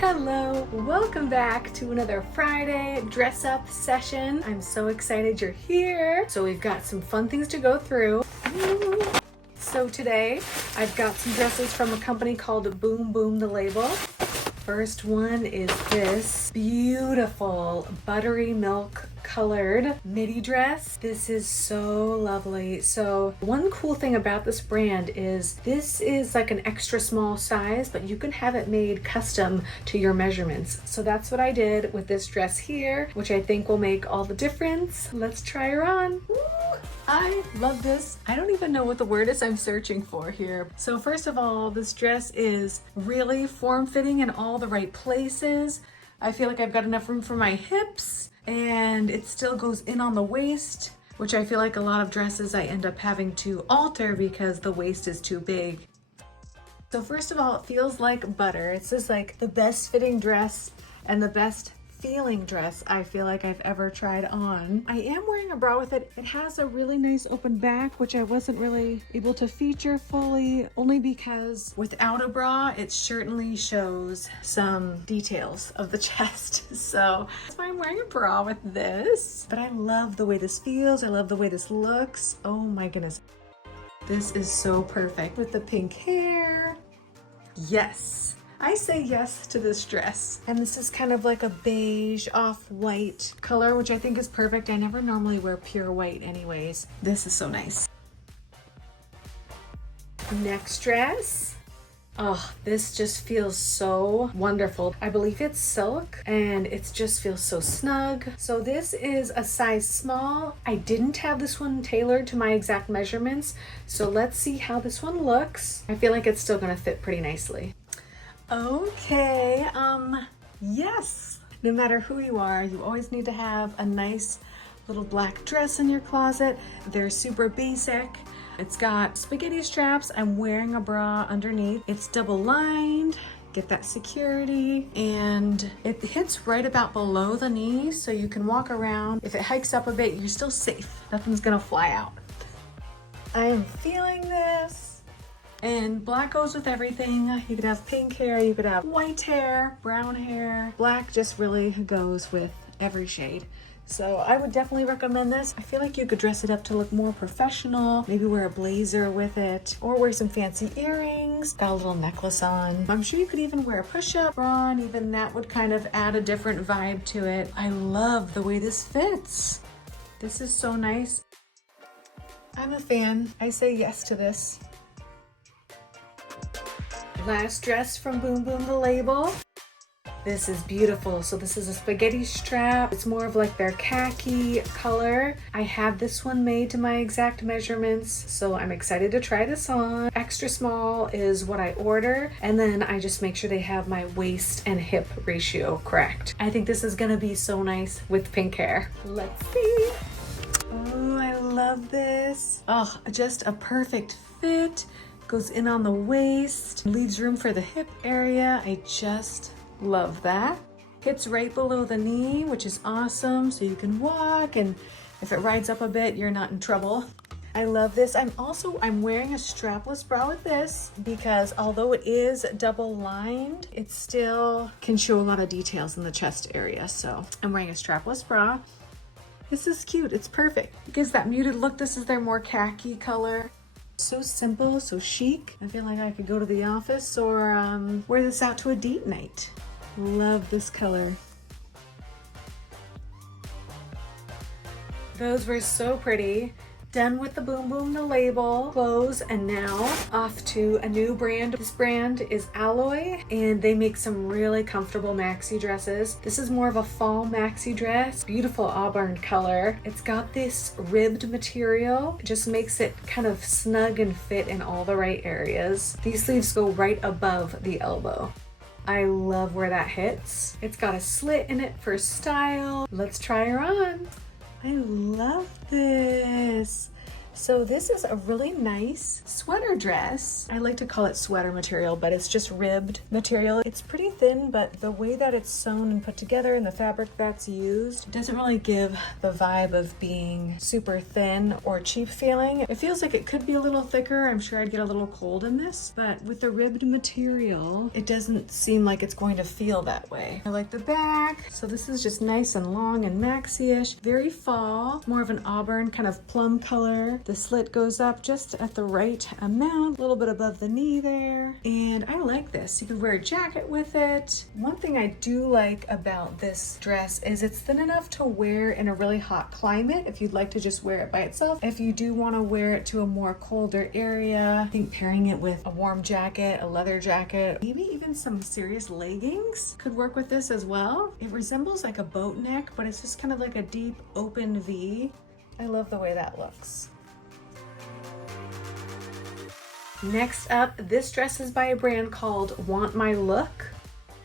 Hello, welcome back to another Friday dress up session. I'm so excited you're here. So we've got some fun things to go through. So today I've got some dresses from a company called Boom Boom the Label. First one is this beautiful buttery milk colored midi dress. This is so lovely. So one cool thing about this brand is this is like an extra small size, but you can have it made custom to your measurements. So that's what I did with this dress here, which I think will make all the difference. Let's try her on. Woo! I love this. I don't even know what the word is I'm searching for here. So first of all, this dress is really form-fitting in all the right places. I feel like I've got enough room for my hips, and it still goes in on the waist, which I feel like a lot of dresses I end up having to alter because the waist is too big. So first of all, it feels like butter. It's just like the best fitting dress and the best feeling dress I feel like I've ever tried on. I am wearing a bra with it. It has a really nice open back, which I wasn't really able to feature fully, only because without a bra, it certainly shows some details of the chest. So that's why I'm wearing a bra with this. But I love the way this feels. I love the way this looks. Oh my goodness. This is so perfect with the pink hair. Yes. I say yes to this dress. And this is kind of like a beige off-white color, which I think is perfect. I never normally wear pure white anyways. This is so nice. Next dress. Oh, this just feels so wonderful. I believe it's silk and it just feels so snug. So this is a size small. I didn't have this one tailored to my exact measurements. So let's see how this one looks. I feel like it's still gonna fit pretty nicely. Okay, yes. No matter who you are, you always need to have a nice little black dress in your closet. They're super basic. It's got spaghetti straps. I'm wearing a bra underneath. It's double lined, get that security, and it hits right about below the knee, so you can walk around. If it hikes up a bit, you're still safe. Nothing's gonna fly out. I am feeling this. And black goes with everything. You could have pink hair, you could have white hair, brown hair. Black just really goes with every shade. So I would definitely recommend this. I feel like you could dress it up to look more professional, maybe wear a blazer with it, or wear some fancy earrings, got a little necklace on. I'm sure you could even wear a push-up bra, and even that would kind of add a different vibe to it. I love the way this fits. This is so nice. I'm a fan. I say yes to this. Last dress from Boom Boom the Label. This is beautiful. So this is a spaghetti strap. It's more of like their khaki color. I have this one made to my exact measurements, so I'm excited to try this on. Extra small is what I order, and then I just make sure they have my waist and hip ratio correct. I think this is gonna be so nice with pink hair. Let's see. Oh, I love this. Oh, just a perfect fit. Goes in on the waist, leaves room for the hip area. I just love that. Hits right below the knee, which is awesome. So you can walk, and if it rides up a bit, you're not in trouble. I love this. I'm wearing a strapless bra with this because although it is double lined, it still can show a lot of details in the chest area. So I'm wearing a strapless bra. This is cute. It's perfect. It gives that muted look. This is their more khaki color. So simple, so chic. I feel like I could go to the office or wear this out to a date night. Love this color. Those were so pretty. Done with the Boom Boom the Label clothes, and now off to a new brand. This brand is Alloy, and they make some really comfortable maxi dresses. This is more of a fall maxi dress. Beautiful auburn color. It's got this ribbed material. It just makes it kind of snug and fit in all the right areas. These sleeves go right above the elbow. I love where that hits. It's got a slit in it for style. Let's try her on. I love this. So this is a really nice sweater dress. I like to call it sweater material, but it's just ribbed material. It's pretty thin, but the way that it's sewn and put together and the fabric that's used doesn't really give the vibe of being super thin or cheap feeling. It feels like it could be a little thicker. I'm sure I'd get a little cold in this, but with the ribbed material, it doesn't seem like it's going to feel that way. I like the back. So this is just nice and long and maxi-ish, very fall, more of an auburn kind of plum color. The slit goes up just at the right amount, a little bit above the knee there. And I like this. You could wear a jacket with it. One thing I do like about this dress is it's thin enough to wear in a really hot climate if you'd like to just wear it by itself. If you do want to wear it to a more colder area, I think pairing it with a warm jacket, a leather jacket, maybe even some serious leggings could work with this as well. It resembles like a boat neck, but it's just kind of like a deep open V. I love the way that looks. Next up, this dress is by a brand called Want My Look.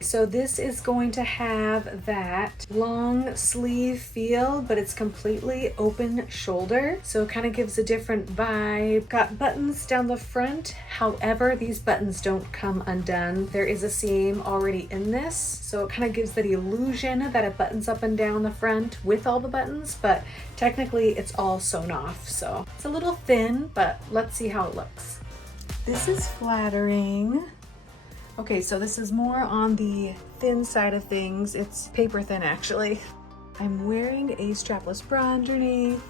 So this is going to have that long sleeve feel, but it's completely open shoulder. So it kind of gives a different vibe. Got buttons down the front. However, these buttons don't come undone. There is a seam already in this. So it kind of gives the illusion that it buttons up and down the front with all the buttons, but technically it's all sewn off. So it's a little thin, but let's see how it looks. This is flattering. Okay, so this is more on the thin side of things. It's paper thin actually. I'm wearing a strapless bra underneath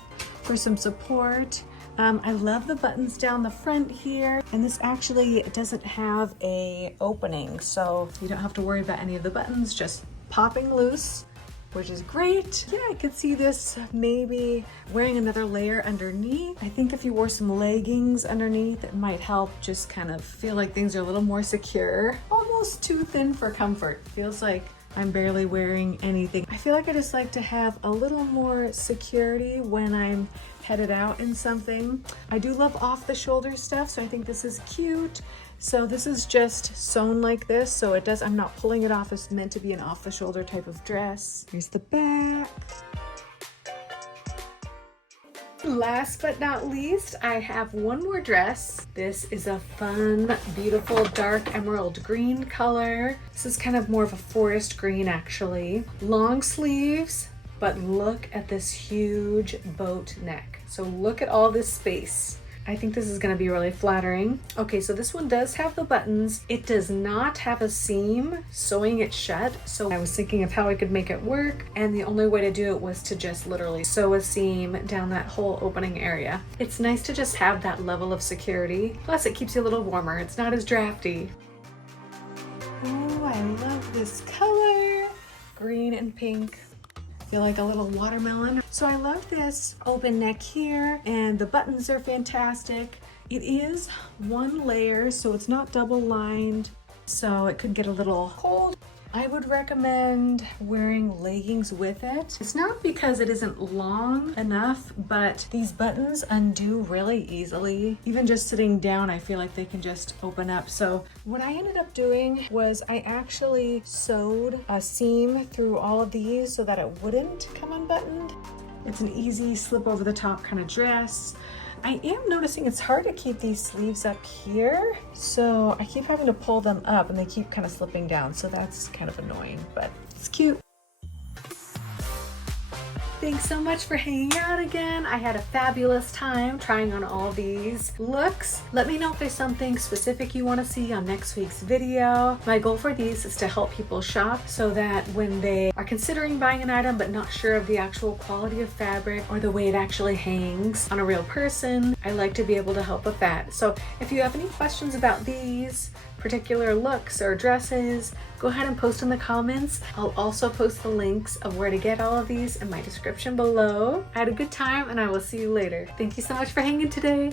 for some support. I love the buttons down the front here, and this actually doesn't have a opening, so you don't have to worry about any of the buttons just popping loose, which is great. Yeah, I could see this maybe wearing another layer underneath. I think if you wore some leggings underneath, it might help just kind of feel like things are a little more secure. Almost too thin for comfort. Feels like I'm barely wearing anything. I feel like I just like to have a little more security when I'm headed out in something. I do love off the shoulder stuff, so I think this is cute. So this is just sewn like this, so it does, I'm not pulling it off. It's meant to be an off the shoulder type of dress. Here's the back. Last but not least, I have one more dress. This is a fun, beautiful, dark emerald green color. This is kind of more of a forest green actually. Long sleeves, but look at this huge boat neck. So look at all this space. I think this is going to be really flattering. Okay, so this one does have the buttons. It does not have a seam sewing it shut. So I was thinking of how I could make it work, and the only way to do it was to just literally sew a seam down that whole opening area. It's nice to just have that level of security. Plus it keeps you a little warmer. It's not as drafty. Oh, I love this color. Green and pink. Feel like a little watermelon. So I love this open neck here, and the buttons are fantastic. It is one layer, so it's not double lined, so it could get a little cold. I would recommend wearing leggings with it. It's not because it isn't long enough, but these buttons undo really easily. Even just sitting down, I feel like they can just open up. So what I ended up doing was I actually sewed a seam through all of these so that it wouldn't come unbuttoned. It's an easy slip over the top kind of dress. I am noticing it's hard to keep these sleeves up here, so I keep having to pull them up and they keep kind of slipping down, so that's kind of annoying, but it's cute. Thanks so much for hanging out again. I had a fabulous time trying on all these looks. Let me know if there's something specific you want to see on next week's video. My goal for these is to help people shop so that when they are considering buying an item but not sure of the actual quality of fabric or the way it actually hangs on a real person, I like to be able to help with that. So if you have any questions about these particular looks or dresses, go ahead and post in the comments. I'll also post the links of where to get all of these in my description below. I had a good time and I will see you later. Thank you so much for hanging today.